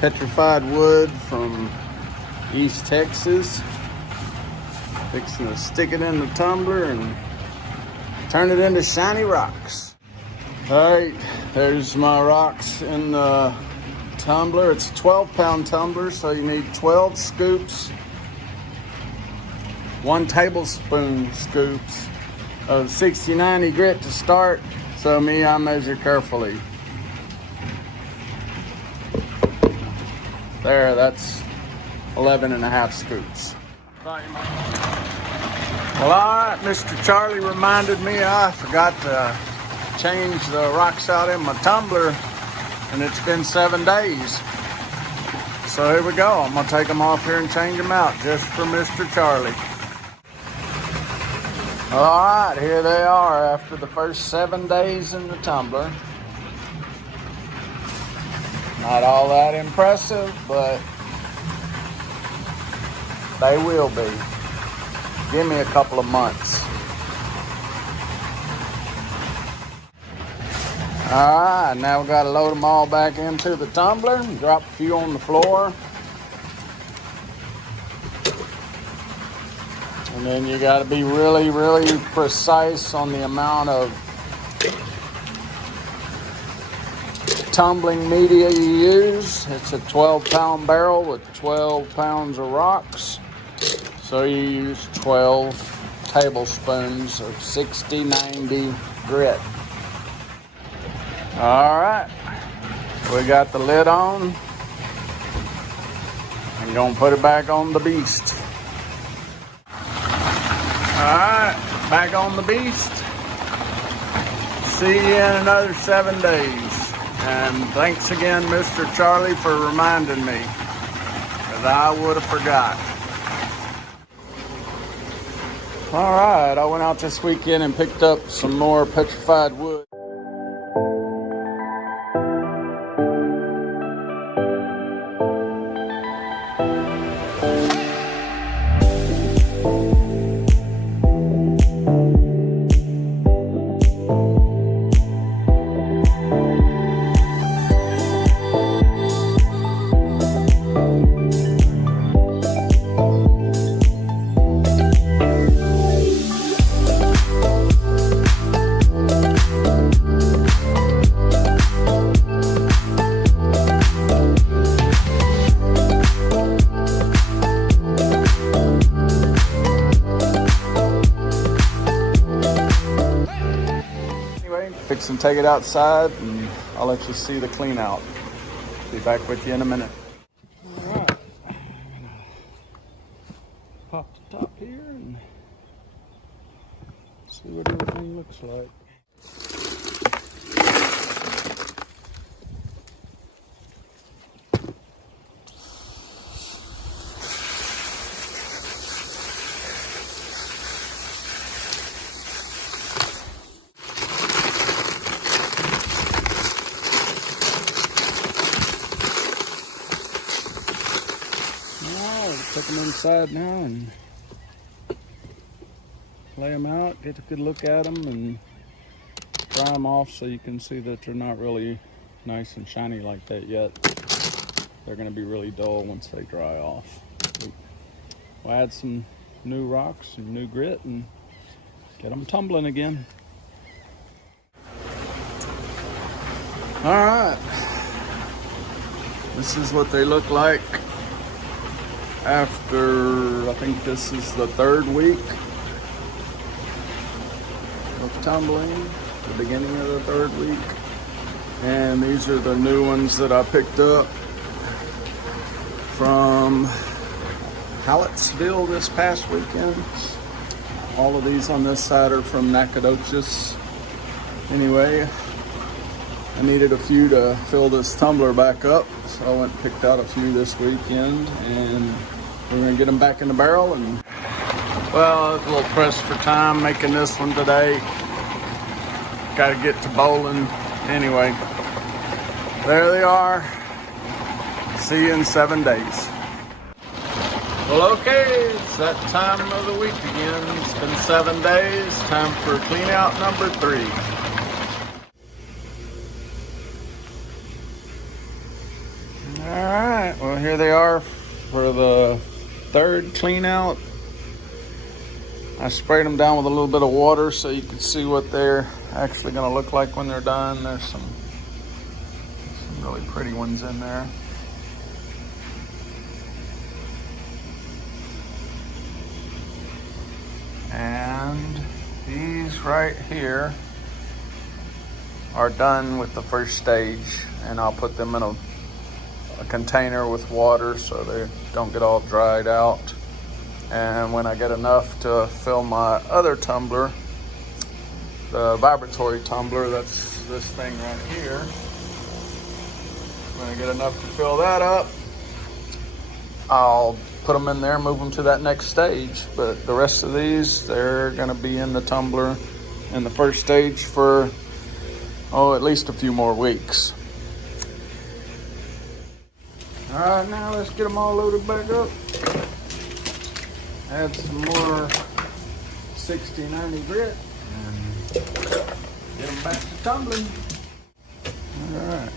Petrified Wood from East Texas. Fixing to stick it in the tumbler and turn it into shiny rocks. All right, there's my rocks in the tumbler. It's a 12-pound tumbler, so you need 12 scoops, 1 tablespoon scoops of 60-90 grit to start. So I measure carefully. There, that's 11.5 scoops. Well, all right, Mr. Charlie reminded me I forgot to change the rocks out in my tumbler, and it's been 7 days. So here we go. I'm gonna take them off here and change them out just for Mr. Charlie. All right, here they are after the first 7 days in the tumbler. Not all that impressive, but they will be. Give me a couple of months. All right, now we got to load them all back into the tumbler and drop a few on the floor. And then you got to be really, really precise on the amount of tumbling media you use. It's a 12-pound barrel with 12 pounds of rocks. So you use 12 tablespoons of 60-90 grit. All right, we got the lid on. I'm gonna put it back on the beast. All right, back on the beast. See you in another 7 days. And thanks again, Mr. Charlie, for reminding me, because I would have forgot. All right, I went out this weekend and picked up some more petrified wood. Fix and take it outside, and I'll let you see the clean out. Be back with you in a minute. All right, I'm gonna pop the top here and see what everything looks like. Take them inside now and lay them out, get a good look at them, and dry them off so you can see that they're not really nice and shiny like that yet. They're going to be really dull once they dry off. We'll add some new rocks and new grit and get them tumbling again. All right, this is what they look like after, I think this is the 3rd week of tumbling, the beginning of the 3rd week. And these are the new ones that I picked up from Hallettsville this past weekend. All of these on this side are from Nacogdoches. Anyway, I needed a few to fill this tumbler back up, so I went and picked out a few this weekend, and we're gonna get them back in the barrel. And well, I was a little pressed for time making this one today. Got to get to bowling. Anyway, there they are. See you in 7 days. Well, okay, it's that time of the week again. It's been 7 days. Time for clean out number 3. All right. here they are for the third clean out. I sprayed them down with a little bit of water so you can see what they're actually going to look like when they're done. There's some really pretty ones in there. And these right here are done with the first stage, and I'll put them in a container with water so they don't get all dried out. And when I get enough to fill my other tumbler, the vibratory tumbler, that's this thing right here, when I get enough to fill that up, I'll put them in there, move them to that next stage. But the rest of these, they're gonna be in the tumbler in the first stage for, at least a few more weeks. All right, now let's get them all loaded back up. Add some more 60-90 grit and get them back to tumbling. All right.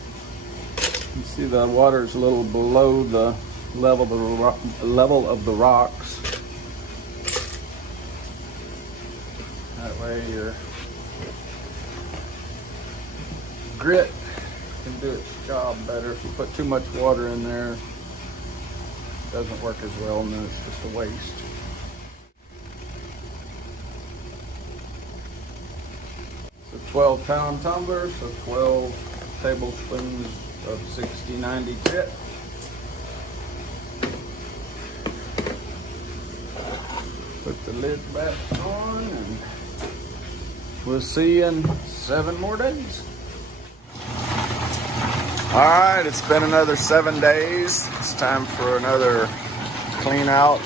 You see the water's a little below the level of the rocks. That way your grit can do its job better. If you put too much water in there, it doesn't work as well, and then it's just a waste. It's a 12-pound tumbler, so 12 tablespoons of 60-90 grit. Put the lid back on, and we'll see you in 7 more days. All right, it's been another 7 days. It's time for another clean out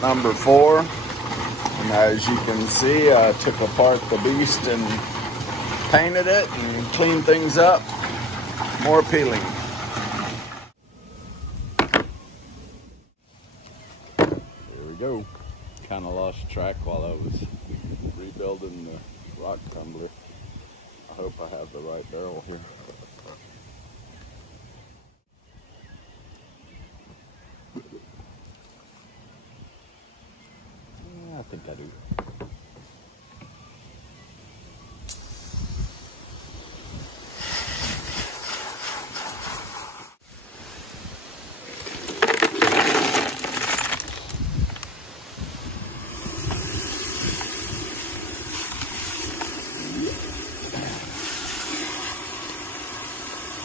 number 4. And as you can see, I took apart the beast and painted it and cleaned things up. More peeling. Here we go. Kind of lost track while I was rebuilding the rock tumbler. I hope I have the right barrel here. I think I do.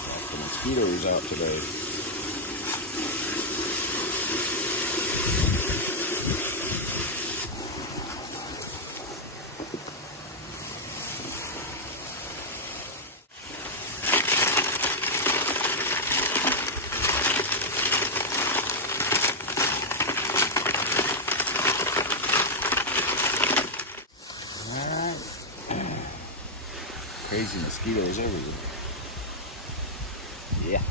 Got the mosquitoes out today. Crazy mosquitoes everywhere. Yeah.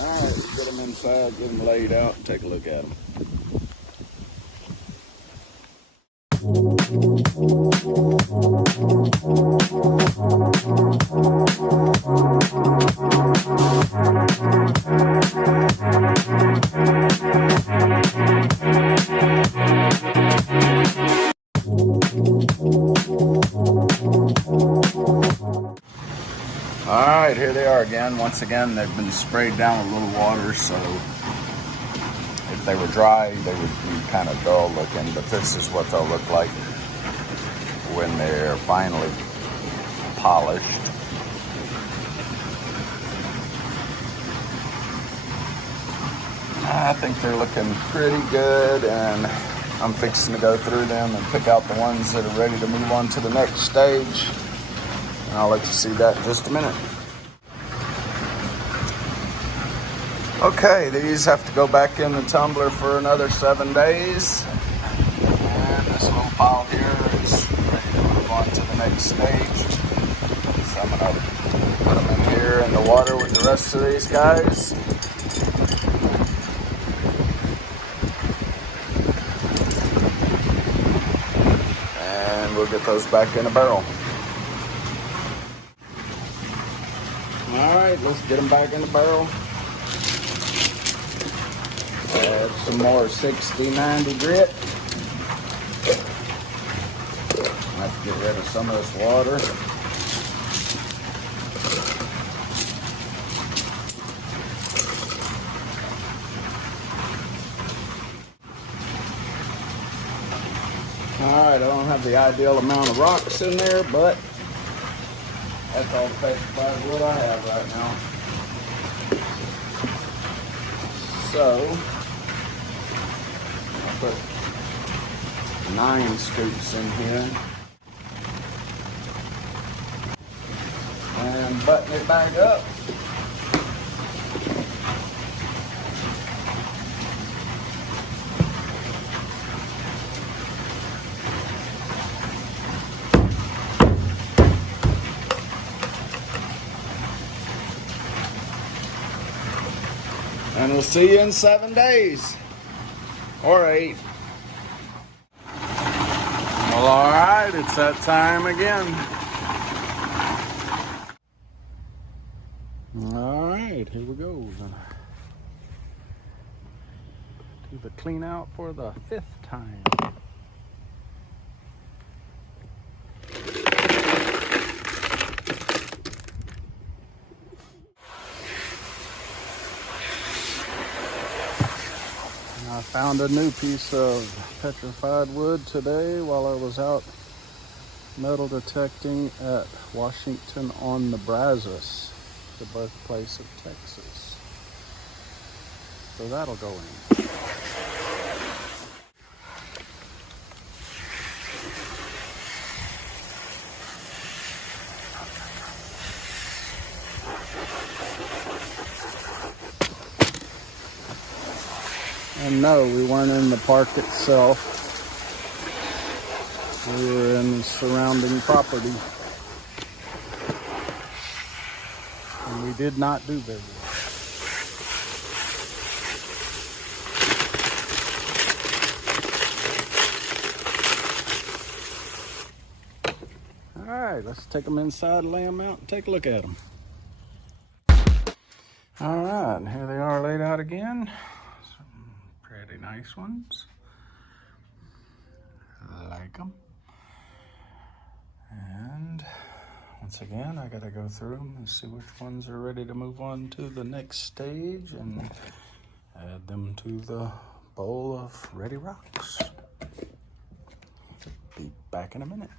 All right, let's get them inside, get them laid out, and take a look at them. All right, here they are again. Once again, they've been sprayed down with a little water, so if they were dry, they would be kind of dull looking, but this is what they'll look like when they're finally polished. I think they're looking pretty good, and I'm fixing to go through them and pick out the ones that are ready to move on to the next stage. And I'll let you see that in just a minute. Okay, these have to go back in the tumbler for another 7 days. And this little pile here is ready to move on to the next stage. So I'm gonna put them in here in the water with the rest of these guys. And we'll get those back in a barrel. All right, let's get them back in the barrel. Add some more 60-90 grit. Have to get rid of some of this water. Alright, I don't have the ideal amount of rocks in there, but that's all the petrified wood I have right now. So, I'll put 9 scoops in here. And button it back up. And we'll see you in 7 days. Or 8. Well, alright, it's that time again. Alright, here we go. Do the clean out for the 5th time. I found a new piece of petrified wood today while I was out metal detecting at Washington on the Brazos, the birthplace of Texas. So that'll go in. And no, we weren't in the park itself. We were in the surrounding property. And we did not do very well. All right, let's take them inside, lay them out, and take a look at them. All right, and here they are laid out again. Pretty nice ones. Like them. And once again, I gotta go through them and see which ones are ready to move on to the next stage and add them to the bowl of ready rocks. Be back in a minute.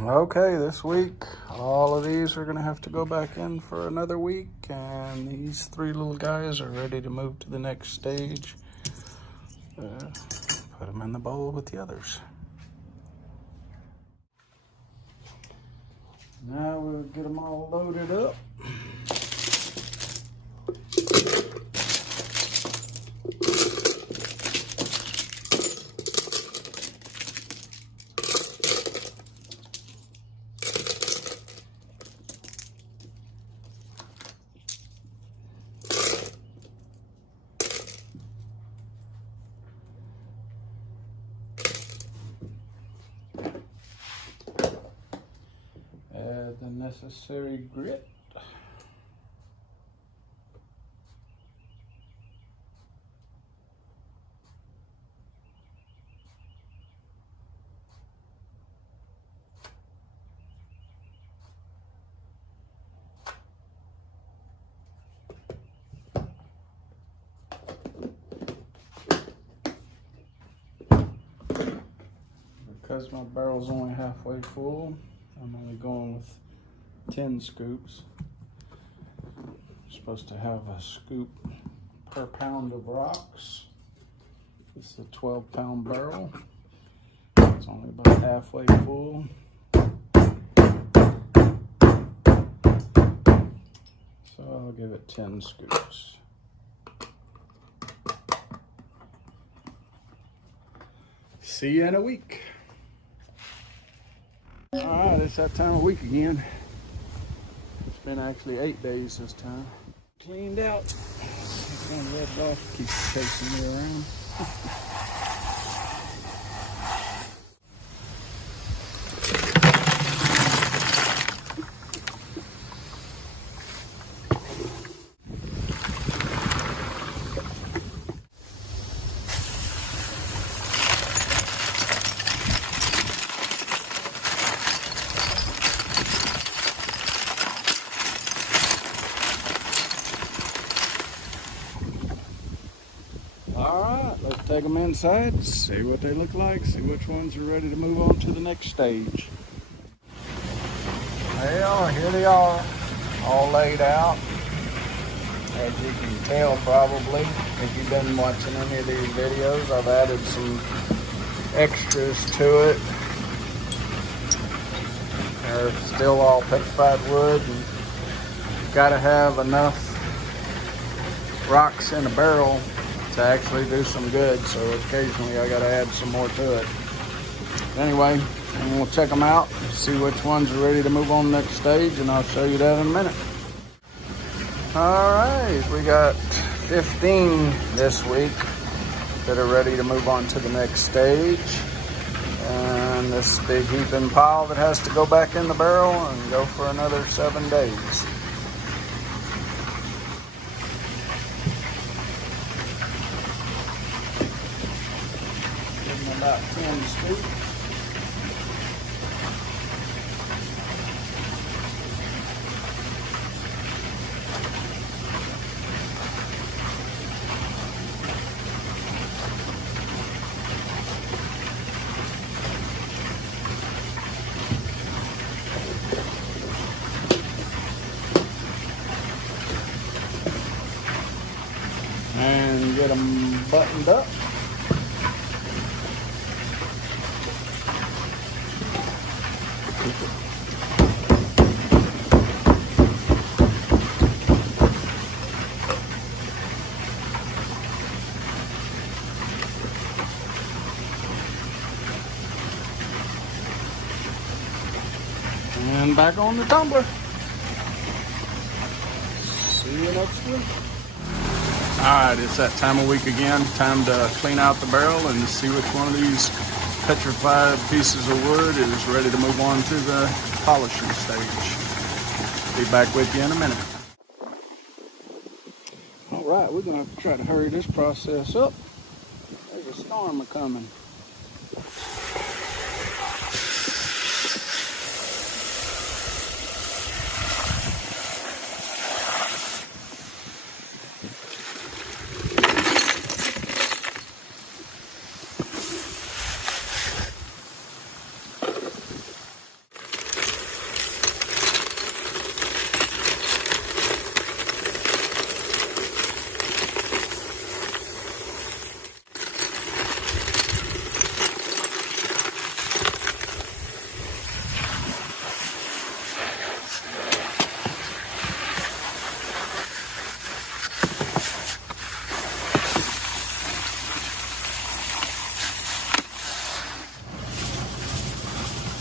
Okay, this week, all of these are gonna have to go back in for another week, and these 3 little guys are ready to move to the next stage. Put them in the bowl with the others. Now we'll get them all loaded up. Add the necessary grit. Because my barrel's only halfway full, I'm only going with 10 scoops. I'm supposed to have a scoop per pound of rocks. This is a 12-pound barrel. It's only about halfway full. So I'll give it 10 scoops. See you in a week. All right, it's that time of week again. It's been actually 8 days this time. Cleaned out. That red dot keeps chasing me around. take them inside, see what they look like, see which ones are ready to move on to the next stage. Well, here they are, all laid out. As you can tell probably, if you've been watching any of these videos, I've added some extras to it. They're still all petrified wood, and you've got to have enough rocks in a barrel to actually do some good, so occasionally I got to add some more to it. Anyway, we'll check them out, see which ones are ready to move on to the next stage, and I'll show you that in a minute. All right, we got 15 this week that are ready to move on to the next stage. And this big heaping pile that has to go back in the barrel and go for another 7 days. Give them about 10 scoops. And get them buttoned up. And back on the tumbler. See you next week. Alright, it's that time of week again. Time to clean out the barrel and see which one of these petrified pieces of wood is ready to move on to the polishing stage. Be back with you in a minute. Alright, we're going to try to hurry this process up. There's a storm coming.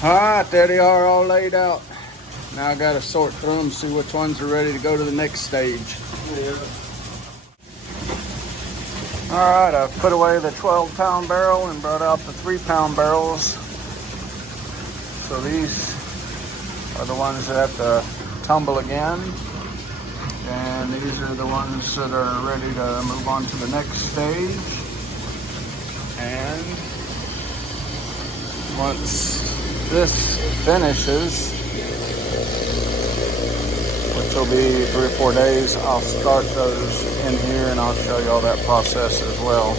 Alright, there they are all laid out. Now I got to sort through them, see which ones are ready to go to the next stage. Alright, I've put away the 12-pound barrel and brought out the 3-pound barrels. So these are the ones that have to tumble again. And these are the ones that are ready to move on to the next stage. And once this finishes, which will be 3 or 4 days, I'll start those in here and I'll show you all that process as well.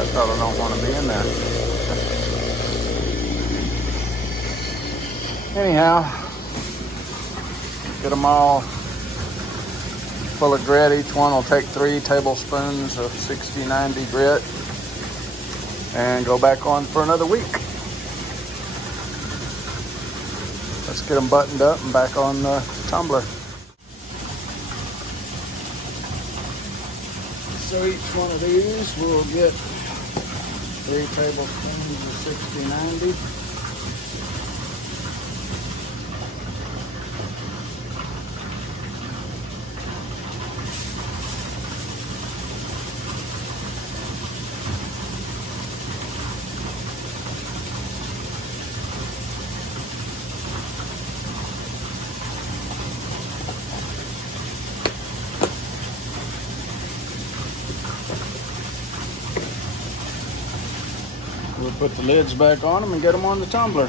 I probably don't want to be in there. Anyhow, get them all full of grit. Each one will take 3 tablespoons of 60-90 grit and go back on for another week. Let's get them buttoned up and back on the tumbler. So each one of these will get 3 tablespoons of 60-90. We'll put the lids back on them and get them on the tumbler.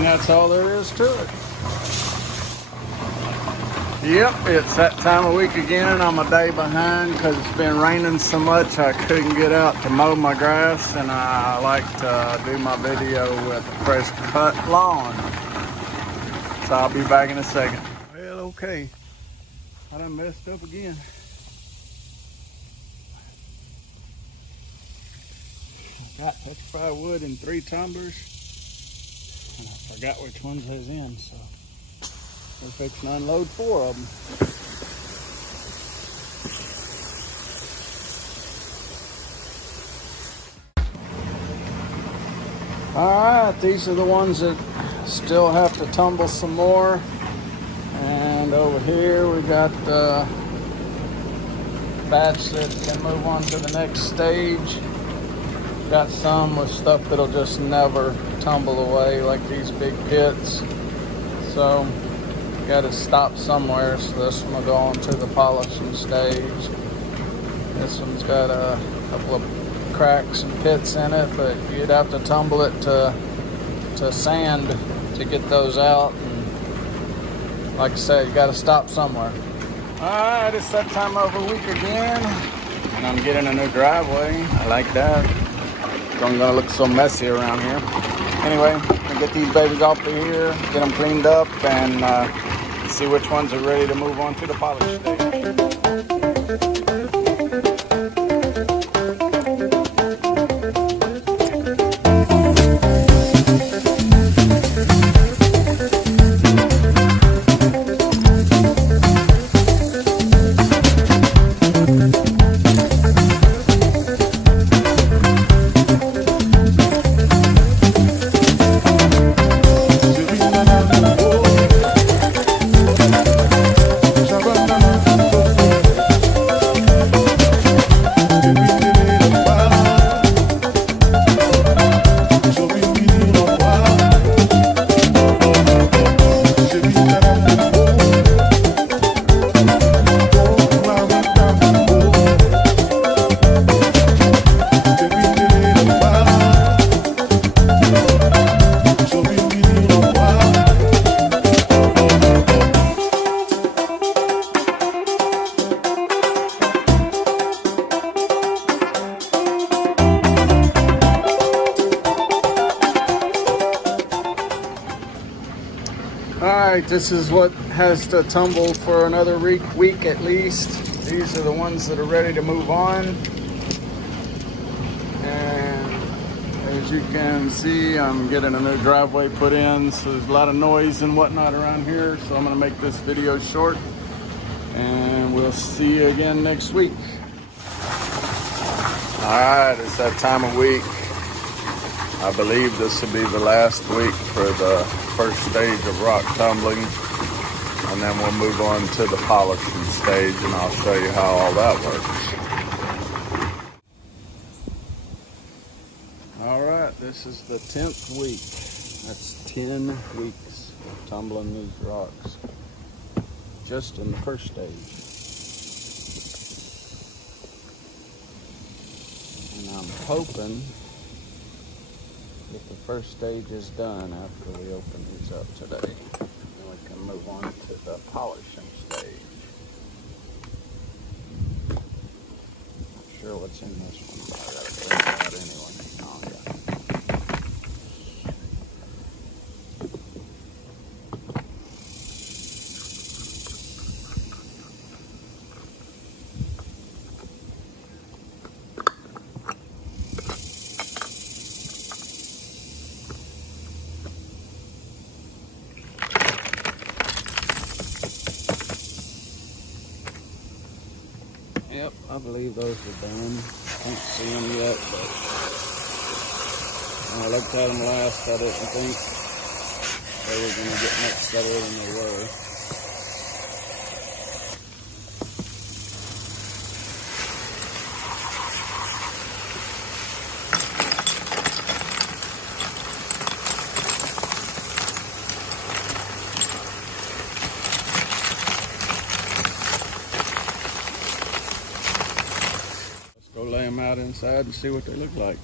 And that's all there is to it. Yep, it's that time of week again. I'm a day behind because it's been raining so much I couldn't get out to mow my grass, and I like to do my video with a fresh cut lawn. So I'll be back in a second. Well, okay. I done messed up again. I got petrified wood in 3 tumblers, and I forgot which ones I was in, so we're fixing to unload 4 of them. Alright, these are the ones that still have to tumble some more. And over here we got the batch that can move on to the next stage. Got some with stuff that'll just never tumble away, like these big pits. So got to stop somewhere, so this one will go on to the polishing stage. This one's got a couple of cracks and pits in it, but you'd have to tumble it to sand to get those out. And like I said, you got to stop somewhere. Alright, it's that time of the week again, and I'm getting a new driveway. I like that. Don't gonna look so messy around here. Anyway, I'm gonna get these babies off of here, get them cleaned up, and see which ones are ready to move on to the polish stage. Alright, this is what has to tumble for another week at least. These are the ones that are ready to move on. And as you can see, I'm getting a new driveway put in, so there's a lot of noise and whatnot around here. So I'm going to make this video short, and we'll see you again next week. Alright, it's that time of week. I believe this will be the last week for the first stage of rock tumbling, and then we'll move on to the polishing stage, and I'll show you how all that works. Alright, this is the 10th week. That's 10 weeks of tumbling these rocks, just in the first stage. And I'm hoping if the first stage is done after we open these up today, then we can move on to the polishing stage. Not sure what's in this one. I gotta bring it out anyway. Oh, yeah. Yep, I believe those are done. Can't see them yet, but when I looked at them last, I didn't think they were going to get much better than they were. Go lay them out inside and see what they look like.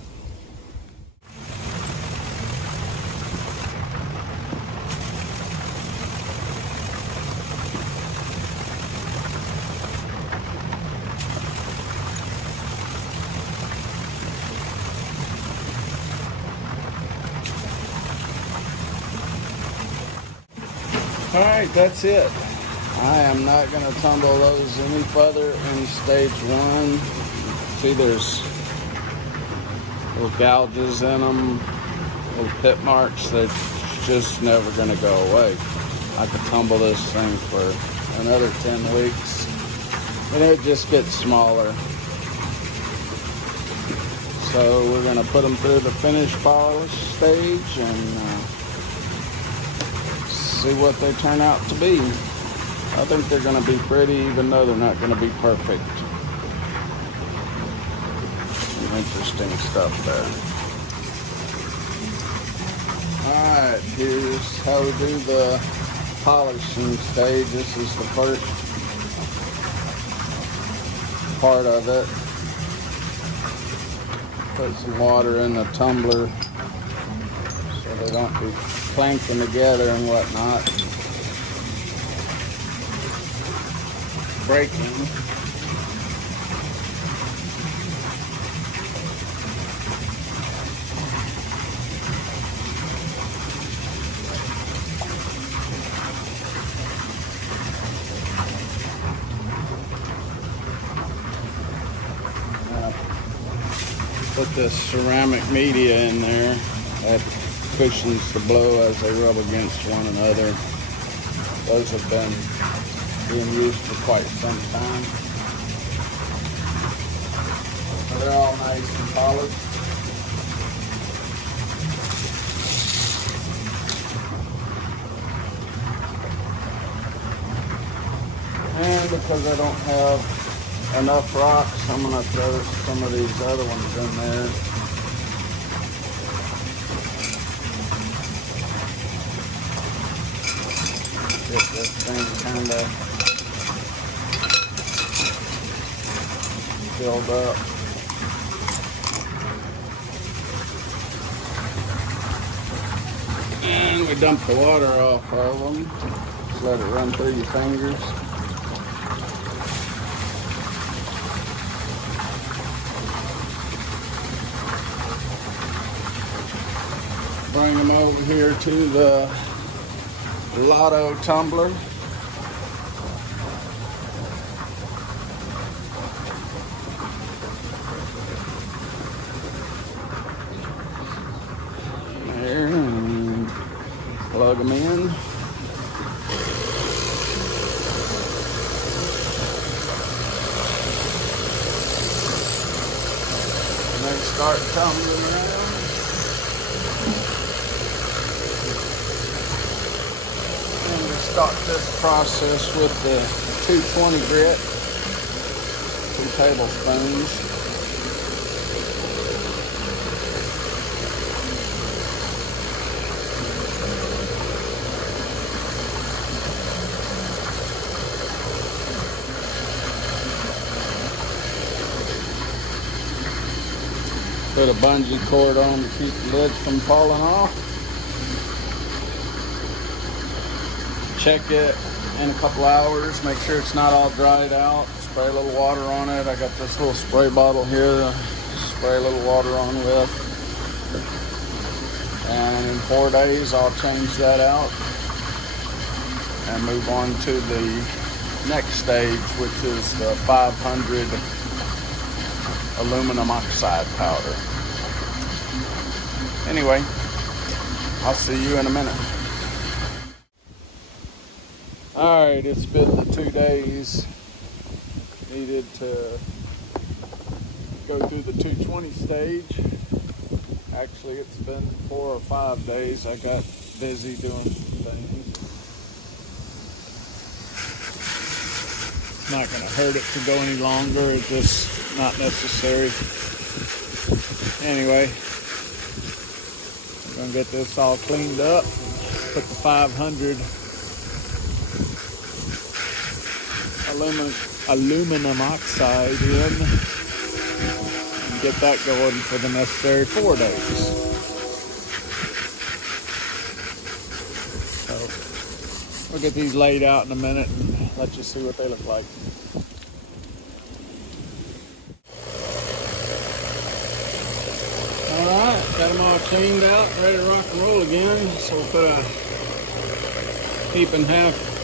Alright, that's it. I am not going to tumble those any further in stage 1. See, there's little gouges in them, little pit marks. They're just never going to go away. I could tumble this thing for another 10 weeks and it just gets smaller. So we're going to put them through the finished polish stage and see what they turn out to be. I think they're going to be pretty, even though they're not going to be perfect. Some interesting stuff there. Alright, here's how we do the polishing stage. This is the first part of it. Put some water in the tumbler so they don't be clanking together and whatnot. Breaking. Put this ceramic media in there that cushions the blow as they rub against one another. Those have been being used for quite some time. So they're all nice and polished. And because I don't have enough rocks, I'm going to throw some of these other ones in there. Get this thing kind of filled up. And we dump the water off of them. Just let it run through your fingers. Bring them over here to the Lotto tumbler. There, and plug them in. And they start tumbling around. Start this process with the 220 grit, 2 tablespoons. Put a bungee cord on to keep the lid from falling off. Check it in a couple hours, make sure it's not all dried out. Spray a little water on it. I got this little spray bottle here to spray a little water on with. And in 4 days, I'll change that out and move on to the next stage, which is the 500 aluminum oxide powder. Anyway, I'll see you in a minute. Alright, it's been the 2 days needed to go through the 220 stage. Actually, it's been 4 or 5 days. I got busy doing some things. It's not going to hurt it to go any longer. It's just not necessary. Anyway, I'm going to get this all cleaned up. Put the 500 aluminum oxide in and get that going for the necessary 4 days. So we'll get these laid out in a minute and let you see what they look like. Alright, got them all cleaned out, ready to rock and roll again. So we'll put a 1.5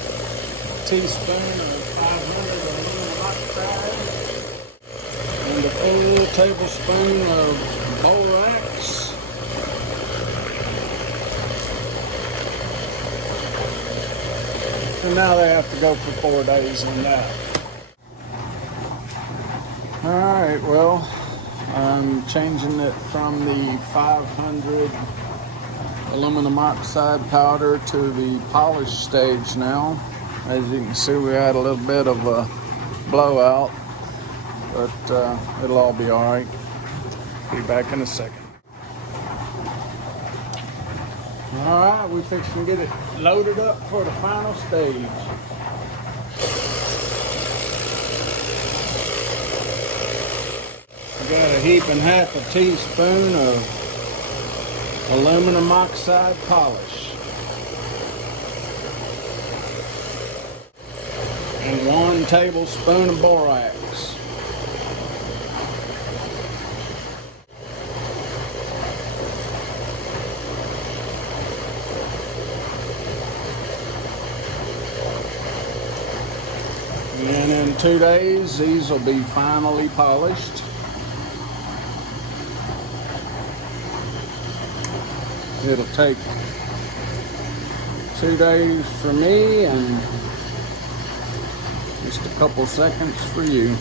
teaspoon of 500 aluminum oxide and a full tablespoon of borax. And now they have to go for 4 days on that. Alright, well, I'm changing it from the 500 aluminum oxide powder to the polish stage now. As you can see, we had a little bit of a blowout, but it'll all be alright. Be back in a second. Alright, we're fixing to get it loaded up for the final stage. We got a heap and half a teaspoon of aluminum oxide polish and 1 tablespoon of borax. And in 2 days, these will be finally polished. It'll take 2 days for me and just a couple seconds for you.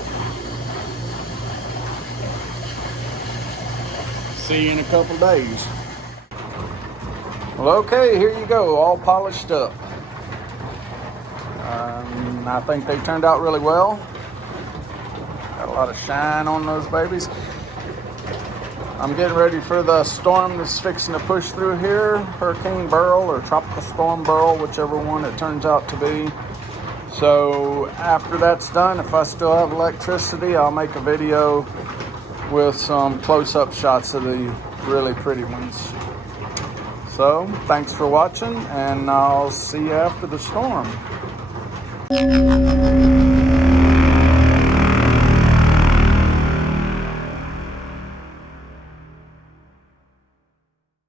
See you in a couple days. Well, okay, here you go, all polished up. I think they turned out really well. Got a lot of shine on those babies. I'm getting ready for the storm that's fixing to push through here. Hurricane Beryl or Tropical Storm Beryl, whichever one it turns out to be. So after that's done, if I still have electricity, I'll make a video with some close-up shots of the really pretty ones. So thanks for watching, and I'll see you after the storm.